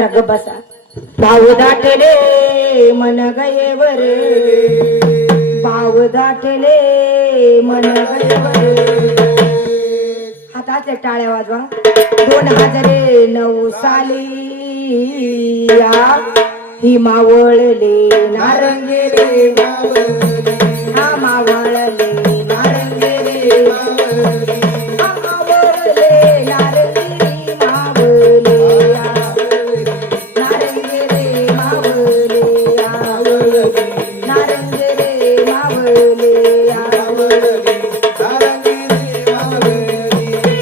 जरा ग बसा. भाव दाटले मन गये वरे, भाव दाटले मन गये वरे. हातातले टाळ्या वाजवा. 2009 साली ही मावळले नारंगी रे मावळले, हा मावळले नारंगी रे मावळले, हा मावळले नारंगी मावळले, नारंगी रे मावळले, नारंगी रे मावळले,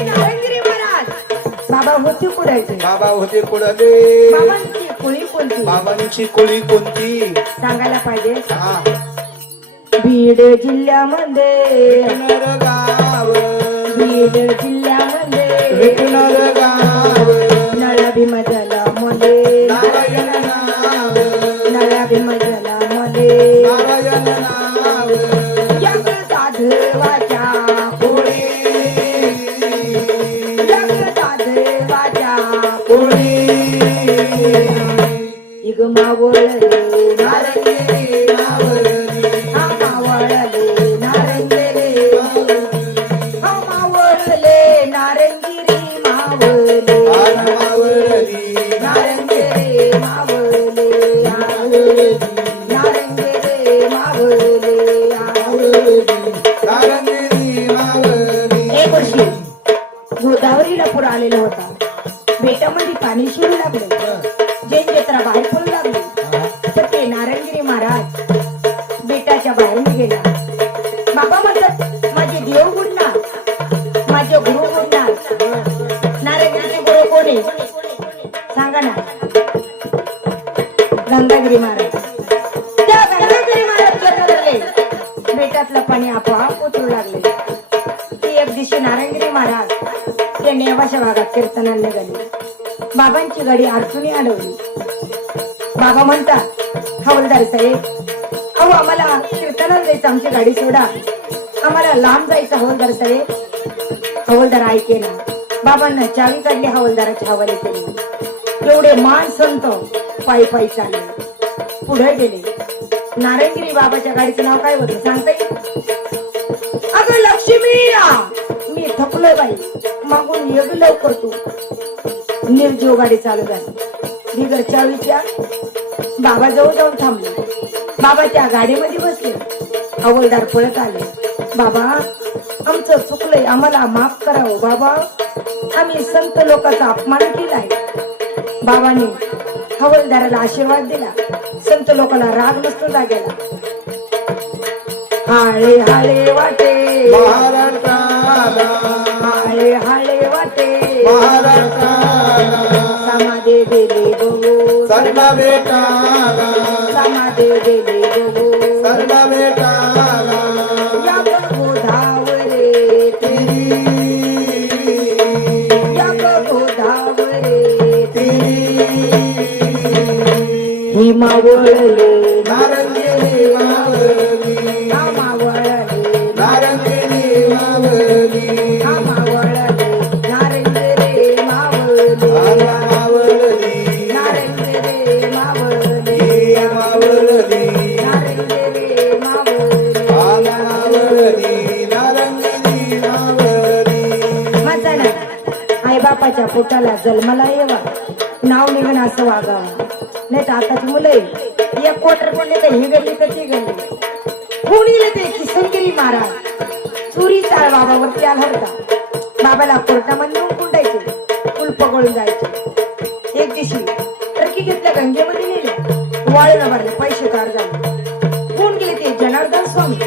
नारंगी रे महाराज. बाबा होते कुडायचे, बाबा होते कुडाले. बाबांची कुळी कोणती, बाबांची कुळी कोणती सांगायला पाहिजे. हा. बीड जिल्ह्यामध्ये, गाव बीड जिल्ह्यामध्ये विठ्ठल गाव, नळा भीमा जला मले, नारायण नाव, नळा भीमा जला मले, नारायण नाव, जग साधवाच्या कोळी, जग साधवाच्या कोळी, इग मावळले नारंगी नारंगी मावळली, हा मावळले नारंगी रे, हा मावळले नारंगी रे मावळले, मावळली, नारंगी रे मावळले, नारंगी रे मावळले. नारंगी मावळली. एक वर्षी गोदावरीला पूर आलेला होता. बेटामध्ये पाणी शिरू लागले, जैन जत्रा बाहेर पडू लागली. तर ते नारंगिरी महाराज बेटाच्या बाहेर गेला. बाबा म्हणतात माझे देव बुडणार, माझे गुरु बुडणार. नारंगिरीचे गुरु कोण आहे सांगा ना. गंगागिरी महाराज. त्या गंगागिरी महाराज जन्मले, बेटातलं पाणी आपोआप उतरू लागले. ती एक दिवशी नारंगिरी महाराज त्या नेवाशा भागात कीर्तनाला निघाले. बाबांची गाडी अडचणी अडवली. बाबा म्हणतात हवालदार साहेब, अहो आम्हाला कीर्तनाला जायचं, आमची गाडी सोडा, आम्हाला लांब जायचं हवालदार साहेब. हवालदार ऐके ना. बाबांना चावी काढली, हवालदाराच्या हवाले केली. तेवढे मान संत पायी पायी चालले, पुढे गेले. नारंगिरी बाबाच्या गाडीचं नाव काय होतं सांगता येईल? अगं लक्ष्मी, मी थकलोय बाई, मागून येग लवकर तू. निर्जीव गाडी चालू झाली. बिगर चावीच्या बाबा जवळ जाऊन थांबले. बाबा त्या गाडीमध्ये बसले. हवालदार पळत आले. बाबा आमचं चुकलंय, आम्हाला माफ करावं बाबा, आम्ही संत लोकांचा अपमान केलाय. बाबाने हवालदाराला आशीर्वाद दिला. संत लोकांना राग नसतो जागेला. हाळे हाळे वाटे महाराष्ट्राला, हाळे हाळे वाटे महाराष्ट्राला, समाधे दिले गो सर्व बेटाला, समाधे दिले गो सर्व बेटाला, या गोधावरे तिरी, या गोधावरे तिरी, ही मावळले नारंगी मावळली, हा मावळले नारंगी मावळली, हा मावळले नारंगी रे मावळले, मावळली, नारंगी रे मावळले, मावळली, नारंगी रे मावळले. मावळली, नारंगी मावळली. माझा ना आई बापाच्या पोटाला जन्माला येवा, नाव निघण असं वागावं. नाही तर आताची मुलं एक क्वार्टर पडले तर ही गल्ली तर ती गल्ली. कोणी ते किसनगिरी महाराज चोरी चाळ बाबावरती आला होता. बाबाला कोर्टामध्ये नेऊन कुंडायचे, कुलप गळून जायचे. एक दिवशी टर्की घेतल्या, गंगेमध्ये नेले, वाळूला भरले, पैसे कार झाले. कोण गेले ते जनार्दन स्वामी,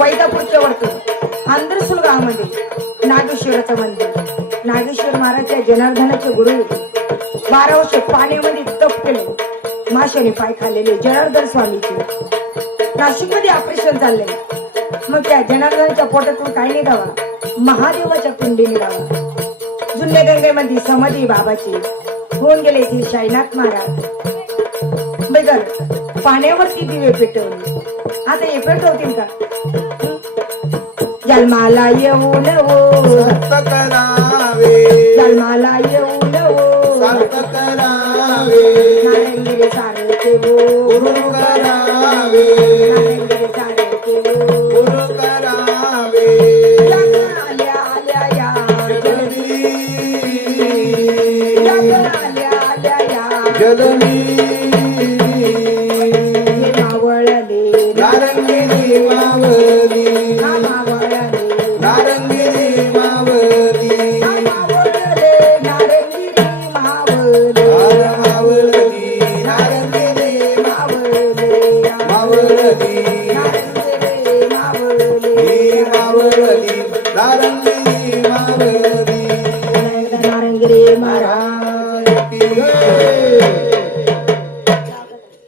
वैदापूरच्या वरतून आंध्रसूल गावामध्ये नागेश्वराचं मंदिर. नागेश्वर महाराज त्या जनार्दनाचे गुरु होते. 12 वर्ष पाण्यामध्ये तप केले, माशाने पाय खाल्लेले जनार्दन स्वामीचे. नाशिक मध्ये ऑपरेशन चालले. मग त्या जनार्दनाच्या पोटातून काय निघावा? महादेवाच्या कुंडी निघावा. जुन्या गंगेमध्ये समाधी बाबाची. होऊन गेले ती शाईनाथ महाराज. बेगर पाण्यावरती दिवे पेटवले. आता हे पेटवतील का? जन्माला येऊन सत करावे, जन्माला येऊन सत करावे, नारंगिरी सारे केलो गुरु करावे नारंगिरी सारे केलो गुरु करावे आल्या आल्या या जलमी आल्या आल्या या जलमी